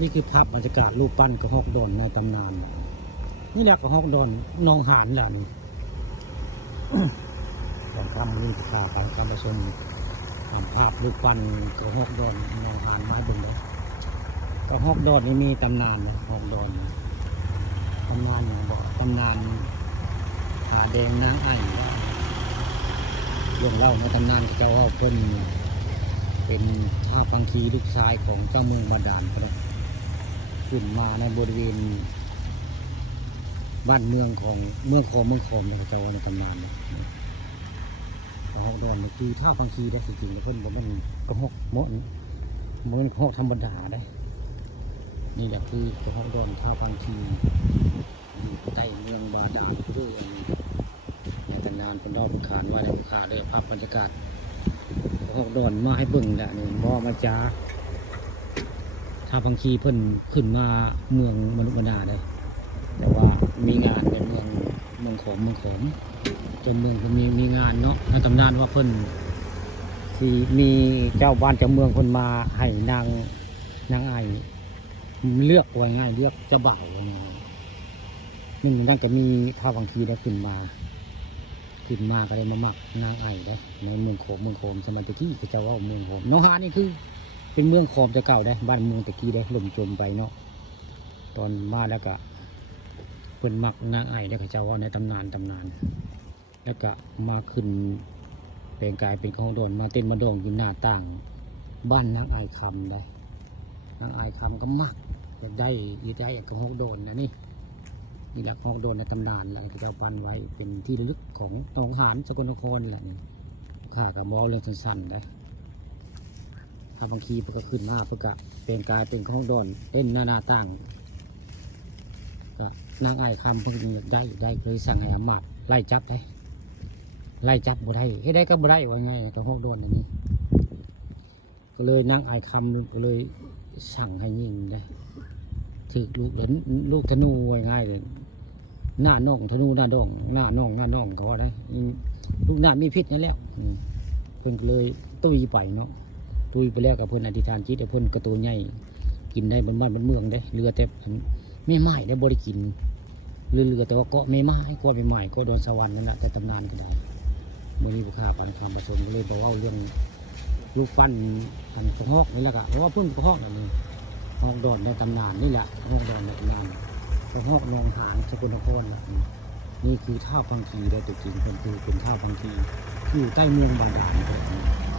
นี่คือภาพบรรยากาศรูปปั้นกระหอกดอนในตำนานนี่แหละกระหอกดอนนองหานแหละนี่ตอนทำนี่พาไปการประชมทำภาพรูปปั้นกระหอกดอนนองหานมาให้เบิ่งเลยกระหอกดอนนี่มีตำนานนะกระหอกดอนตำนานอย่างบอกตำนานหาแดงนางไอ่ว่าเรื่องเล่าในตำนานเจ้าเพิ่นเป็นท่าพังคีลูกชายของเจ้าเมืองบาดาลครับขึ้นมาในบริเวณบ้านเมืองของเมืองโคมนะครับเจ้าในตำนานนะกระหอกดอนนี่คือท่าพังคีได้จริงๆแล้วเพิ่นบอกมันกระหอกมันกระหอกธรรมดาได้นี่แหละคือกระหอกดอนท่าพังคีอยู่ใต้เมืองบาดาลด้วยในตำนานเป็นรอบขานว่าในบุคคาเลยภาพบรรยากาศกระหอกดอนมาให้เบิ่งแหละนี่บ่มาจ้าท่าพังคีเพิ่นขึ้นมาเมืองมนุษย์มนาได้แต่ว่ามีงานในเมืองขอมจนเมืองก็มีงานเนาะในตำนานว่าเพิ่นที่มีเจ้าบ้านเจ้าเมืองคนมาให้นางไอเลือกไว้ง่ายเลือกเจ้าบ่าวว่าไงนี่มันนั่นก็มีท่าพังคีได้ขึ้นมาก็เลยมาหมักนางไอได้ในเมืองโขมสมัยตะกี้เจ้าว่าเมืองโขมน้องฮานี่คือเป็นเมืองโขมจะเก่าได้บ้านเมืองตะกี้ได้ล่มจมไปเนาะตอนมาแล้วก็เพิ่นมักนางไอแล้วก็เจ้าว่าในตำนานแล้วก็มาขึ้นแปลงกายเป็นของโดนมาเต้นมาโด่งอยู่หน้าต่างบ้านนางไอคำได้นางไอคำก็มักอยากได้อยากกระหอกโดนนะนี่แหละกระหอกโดนในตำนานแหละที่เจ้าปั้นไว้เป็นที่ระลึกของหนองหานสกลนครแหละนี่ข้ากับมอเรื่องสั้นๆได้ถ้าบางทีก็ขึ้นมาเพื่อก็แปลงกายเป็นของโดนเต้นหน้าต่างนางไอคำเพิ่งได้เลยสั่งให้อามาตย์ไล่จับบ่ได้ให้ได้ก็บ่ได้ว่าไงกระหอกโดนอย่างนี้ก็เลยนางไอคำก็เลยสั่งให้ยิงได้ถือลูกธนูไว้ง่ายเลยหน้าน่องธนูหน้าน่องเขาว่าได้ลูกหน้ามีพิษนั่นแหละเพิ่นก็เลยตุยไปเนาะตุยไปแล้วกับเพิ่นอธิษฐานจิตเพิ่นกระตูใหญ่กินได้บ้านเมืองได้เรือแต่ไม่ไม้ได้บริกินเรือแต่ว่าเกาะไม่ไม้ก็โดนสวรรค์นั่นแหละแต่ตำนานก็ได้เมื่อนี้ผู้ข้าพันคำประชมก็เลยบอกว่าเรื่องลูกปั้นกันกระหอกนี่แหละก็เพราะว่าเพิ่งกระหอกนี่กระหอกโดนในตำนานนี่แหละกระหอกโดนในตำนานกระหอกนองหางสกลนครนี่คือท่าพังคีได้ตัวจริงเป็นท่าพังคีอยู่ใต้เมืองบาดาล